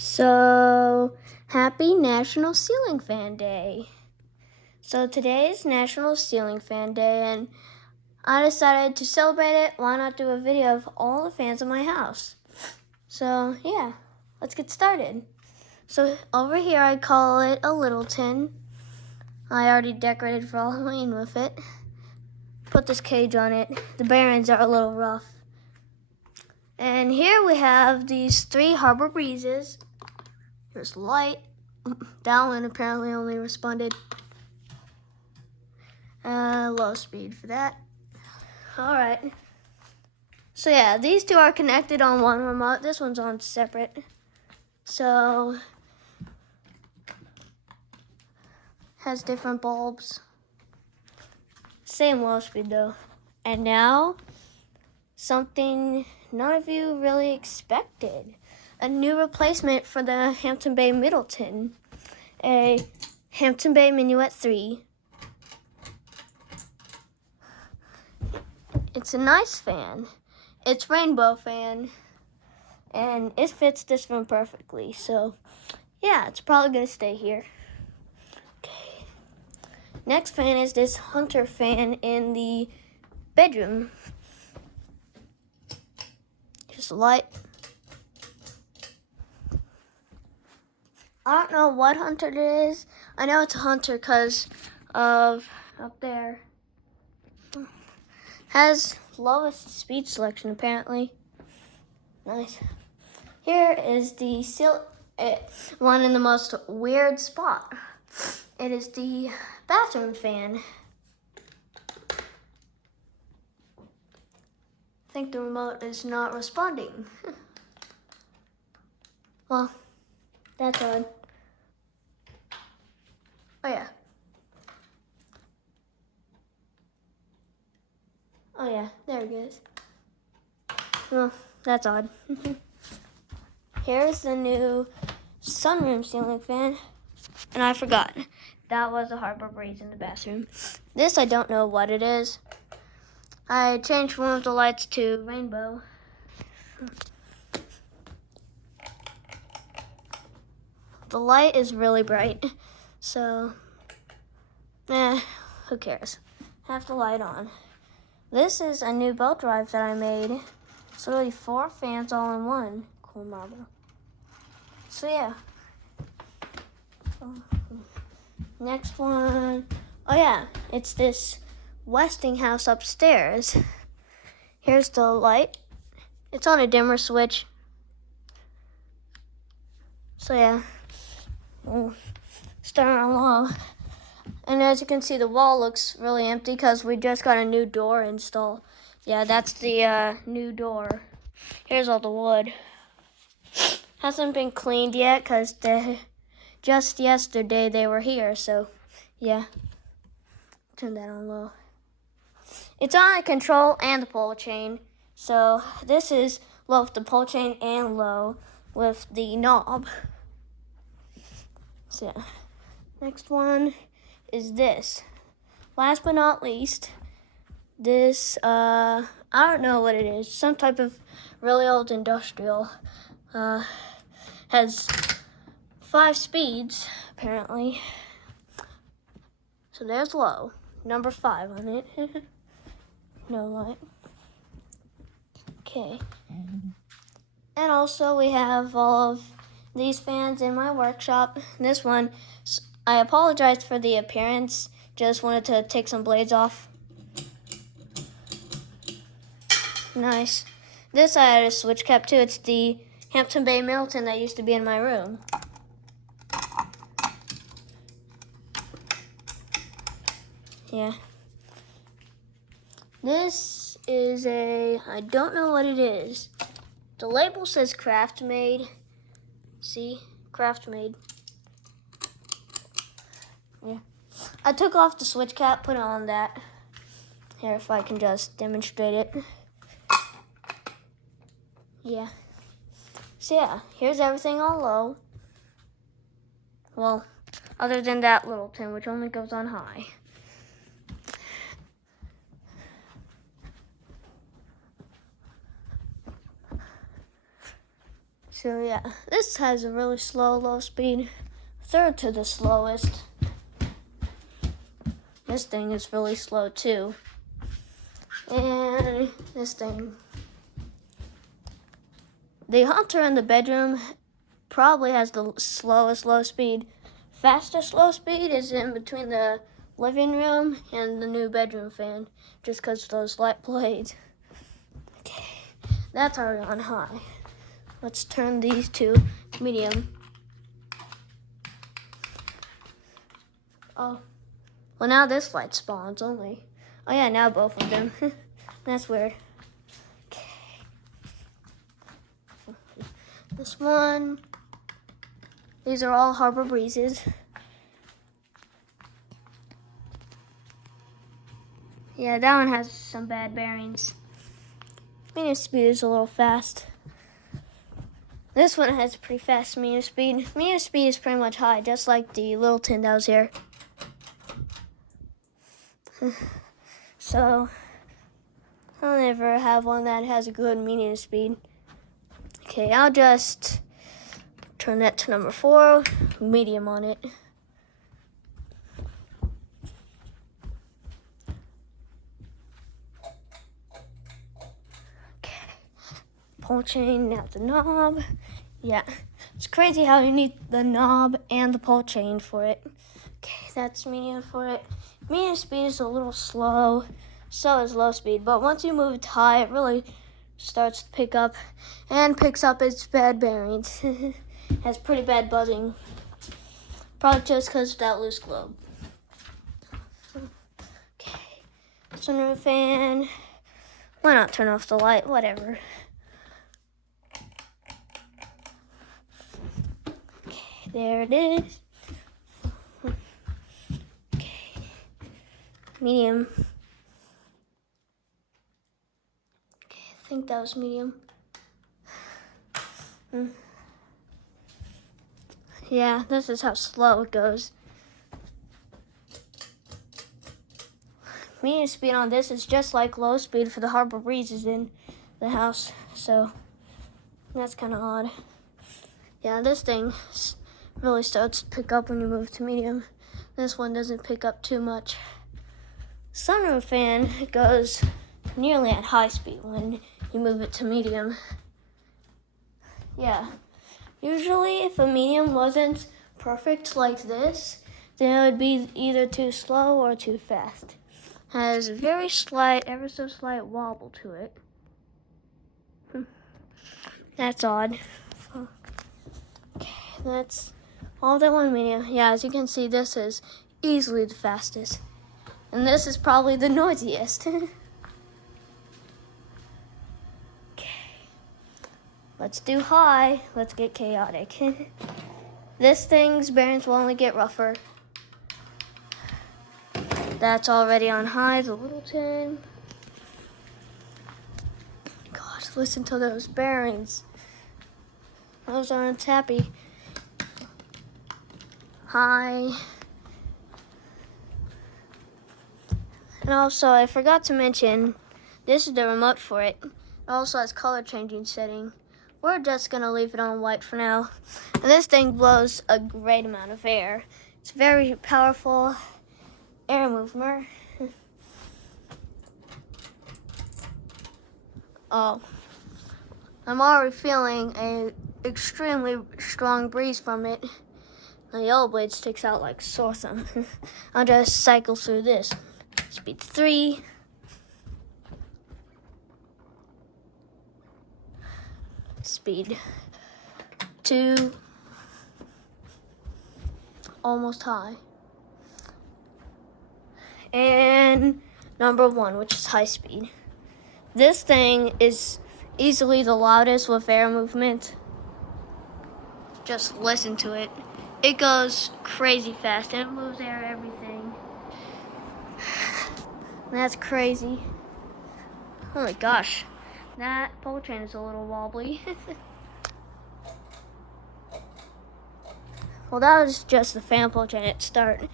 So, happy National Ceiling Fan Day. So, today is National Ceiling Fan Day, and I decided to celebrate it. Why not do a video of all the fans in my house? So, yeah, let's get started. So, over here, I call it a Littleton. I already decorated for Halloween with it. Put this cage on it. The Barons are a little rough. And here we have these 3 Harbor Breezes. Here's Light. That one apparently only responded. Low speed for that. Alright. So yeah, these 2 are connected on one remote. This one's on separate. So, has different bulbs. Same low speed though. And now, something none of you really expected. A new replacement for the Hampton Bay Middleton. A Hampton Bay Minuet 3. It's a nice fan. It's rainbow fan. And it fits this room perfectly. So, yeah, it's probably going to stay here. Okay. Next fan is this Hunter fan in the bedroom. Just a light. I don't know what Hunter it is. I know it's a Hunter because of up there. Has lowest speed selection apparently. Nice. Here is the one in the most weird spot. It is the bathroom fan. I think the remote is not responding. Well, that's odd. Oh yeah. Oh yeah, there it goes. Well, that's odd. Here's the new sunroom ceiling fan. And I forgot. That was a Harbor Breeze in the bathroom. This, I don't know what it is. I changed one of the lights to rainbow. The light is really bright. So, who cares? Have the light on. This is a new belt drive that I made. It's literally 4 fans all in one. Cool marble. So yeah. Next one. Oh yeah, it's this Westinghouse upstairs. Here's the light. It's on a dimmer switch. So yeah. Starting on low. And as you can see, the wall looks really empty because we just got a new door installed. Yeah, that's the new door. Here's all the wood. Hasn't been cleaned yet because just yesterday they were here, so yeah. Turn that on low. It's on a control and the pole chain. So this is low with the pole chain and low with the knob. So yeah. Next one is this. Last but not least, this, I don't know what it is. Some type of really old industrial. Has 5 speeds, apparently. So there's low. Number 5 on it. No light. Okay. And also we have all of these fans in my workshop. This one, I apologize for the appearance. Just wanted to take some blades off. Nice. This I had a switch cap too. It's the Hampton Bay Middleton that used to be in my room. Yeah. This is I don't know what it is. The label says Craft Made. See? Craft Made. Yeah. I took off the switch cap, put on that. Here, if I can just demonstrate it. Yeah. So yeah, here's everything on low. Well, other than that Littleton, which only goes on high. So yeah, this has a really slow low speed, third to the slowest. This thing is really slow too. And this thing. The Hunter in the bedroom probably has the slowest low speed. Fastest low speed is in between the living room and the new bedroom fan, just because those light blades. Okay, that's already on high. Let's turn these to medium. Oh, well now this light spawns only. Oh yeah, now both of them. That's weird. Okay. This one. These are all Harbor Breezes. Yeah, that one has some bad bearings. Medium speed is a little fast. This one has pretty fast medium speed. Medium speed is pretty much high, just like the Littleton that was here. So, I'll never have one that has a good medium speed. Okay, I'll just turn that to number 4, medium on it. Okay, pull chain, now the knob. Yeah, it's crazy how you need the knob and the pull chain for it. Okay, that's medium for it. Medium speed is a little slow, so is low speed, but once you move it high, it really starts to pick up and picks up its bad bearings. Has pretty bad buzzing. Probably just because of that loose globe. Okay, sunroof fan. Why not turn off the light? Whatever. Okay, there it is. Okay, medium. Okay, I think that was medium. Yeah, this is how slow it goes. Medium speed on this is just like low speed for the Harbor Breezes in the house, so that's kind of odd. Yeah, this thing really starts to pick up when you move to medium. This one doesn't pick up too much. Sunroof fan goes nearly at high speed when you move it to medium. Yeah. Usually, if a medium wasn't perfect like this, then it would be either too slow or too fast. Has a very slight, ever so slight wobble to it. That's odd. Okay, that's all that one medium. Yeah, as you can see, this is easily the fastest. And this is probably the noisiest. Let's do high. Let's get chaotic. This thing's bearings will only get rougher. That's already on high, the Littleton. God, listen to those bearings. Those aren't happy. High. And also, I forgot to mention, this is the remote for it. It also has color changing setting. We're just gonna leave it on white for now. And this thing blows a great amount of air. It's very powerful air mover. Oh, I'm already feeling a extremely strong breeze from it. The yellow blade sticks out like sore thumb. I'll just cycle through this. Speed 3. Speed 2, almost high. And number 1, which is high speed. This thing is easily the loudest with air movement. Just listen to it. It goes crazy fast and it moves air everything. That's crazy. Oh my gosh. That pole chain is a little wobbly. Well, that was just the fan pole chain at start.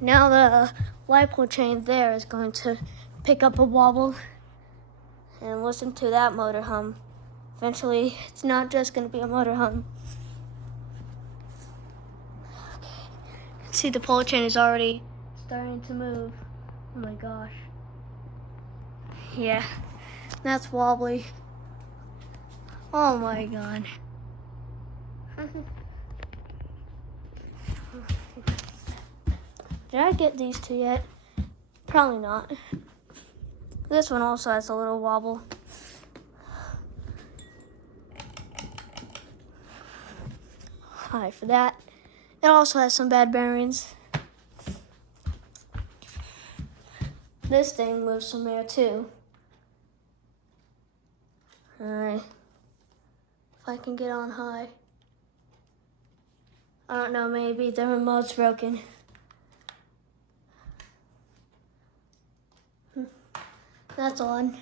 Now the light pole chain there is going to pick up a wobble and listen to that motor hum. Eventually, it's not just going to be a motorhome. Okay. See, the pole chain is already starting to move. Oh my gosh. Yeah, that's wobbly. Oh my god. Did I get these two yet? Probably not. This one also has a little wobble. Hi for that. It also has some bad bearings. This thing moves some air too. Alright. If I can get on high. I don't know, maybe the remote's broken. That's odd.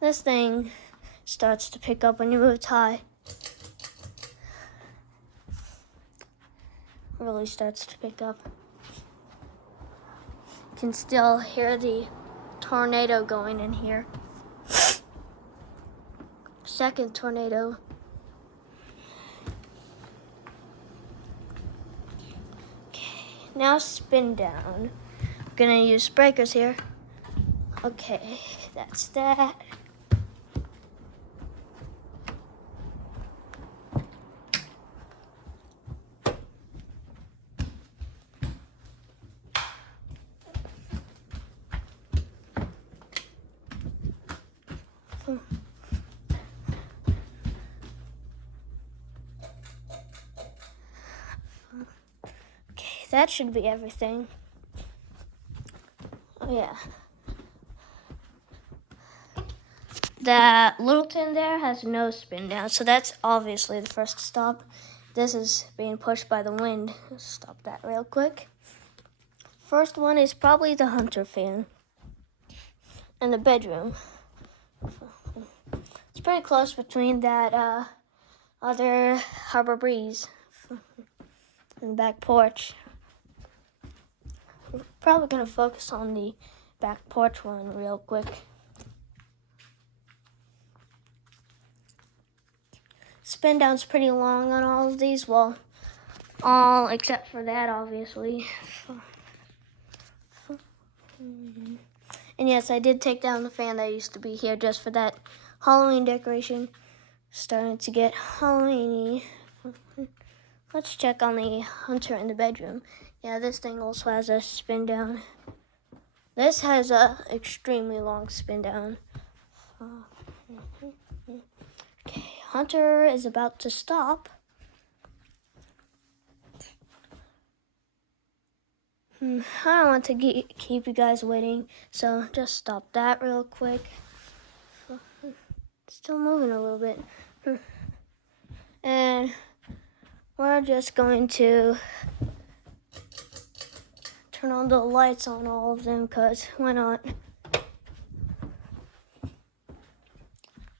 This thing starts to pick up when you move high. Really starts to pick up. You can still hear the tornado going in here. Second tornado. Okay, now spin down. I'm gonna use breakers here. Okay, that's that. Okay, that should be everything. Oh yeah. That little tin there has no spin down, so that's obviously the first stop. This is being pushed by the wind. Stop that real quick. First one is probably the Hunter fan and the bedroom. It's pretty close between that other Harbor Breeze and the back porch. We're probably gonna focus on the back porch one real quick. Spin down's pretty long on all of these. Well, all except for that, obviously. And yes, I did take down the fan that used to be here just for that Halloween decoration. Starting to get Halloween-y. Let's check on the Hunter in the bedroom. Yeah, this thing also has a spin down. This has a extremely long spin down. Okay, Hunter is about to stop. I don't want to keep you guys waiting, so just stop that real quick. Still moving a little bit. And we're just going to turn on the lights on all of them, because why not?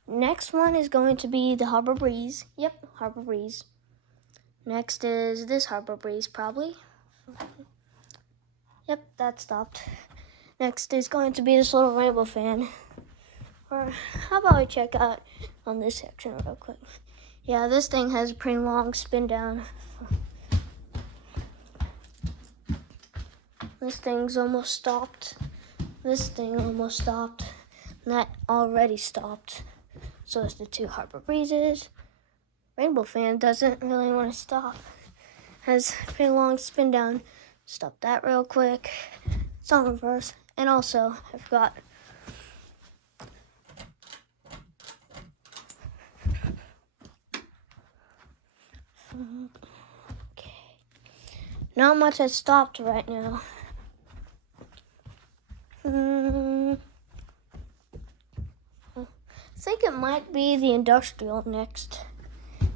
Next one is going to be the Harbor Breeze. Yep, Harbor Breeze. Next is this Harbor Breeze, probably. Yep, that stopped. Next is going to be this little rainbow fan. Or how about we check out on this section real quick. Yeah, this thing has a pretty long spin down. This thing's almost stopped. This thing almost stopped. And that already stopped. So it's the two Harbor Breezes. Rainbow fan doesn't really want to stop. Has a pretty long spin down. Stop that real quick. It's on reverse. And also, I forgot. Okay. Not much has stopped right now. I think it might be the industrial next.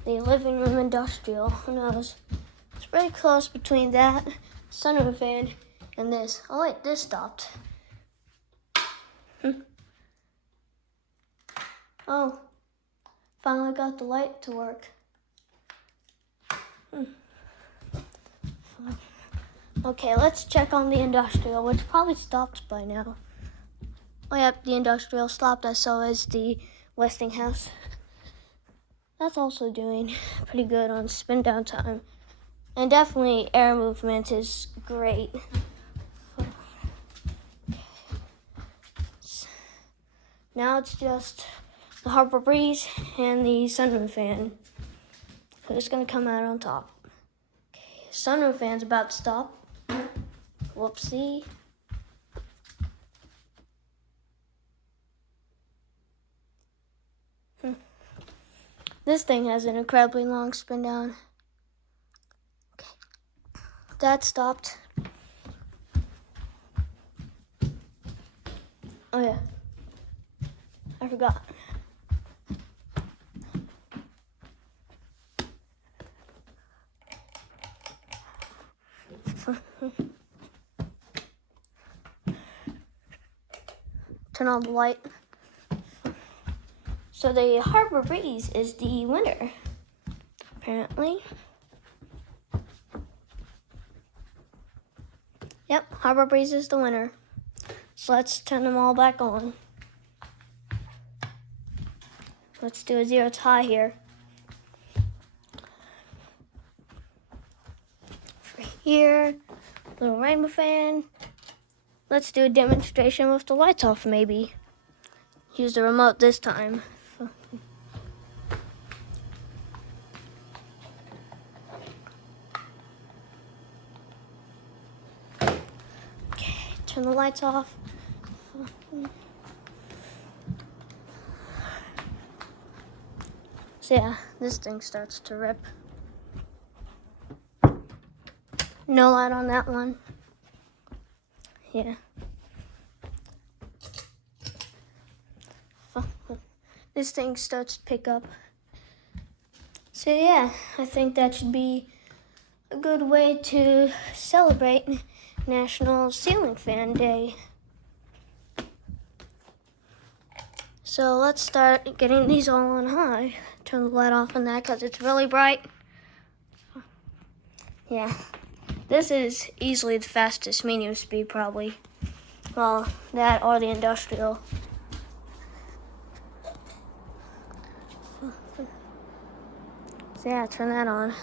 The living room industrial. Who knows? It's pretty close between that sunroof fan and this. Oh wait, this stopped. Oh, finally got the light to work. Okay, let's check on the industrial, which probably stopped by now. Oh yep, the industrial stopped, as so is the Westinghouse. That's also doing pretty good on spin down time. And definitely air movement is great. Now it's just the Harbor Breeze and the sunroof fan. Who's gonna come out on top? Okay, sunroof fan's about to stop. Whoopsie. This thing has an incredibly long spin down. Okay, that stopped. Oh yeah, I forgot. Turn on the light. So the Harbor Breeze is the winner, apparently. Yep, Harbor Breeze is the winner. So let's turn them all back on. Let's do a 0 tie here. For here, little rainbow fan. Let's do a demonstration with the lights off, maybe. Use the remote this time. Okay, turn the lights off. So yeah, this thing starts to rip. No light on that one. Yeah. This thing starts to pick up. So yeah, I think that should be a good way to celebrate National Ceiling Fan Day. So let's start getting these all on high. Turn the light off on that because it's really bright. Yeah, this is easily the fastest medium speed probably. Well, that or the industrial. So yeah, turn that on.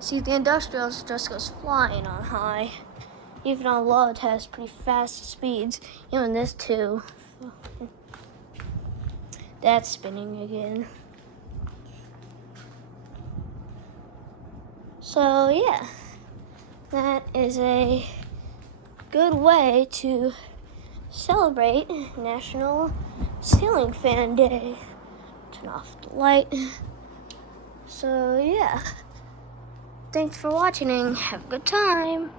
See, the industrial just goes flying on high. Even on low, it has pretty fast speeds. Even this too. That's spinning again. So yeah, that is a good way to celebrate National Ceiling Fan Day. Turn off the light. So yeah, thanks for watching and have a good time.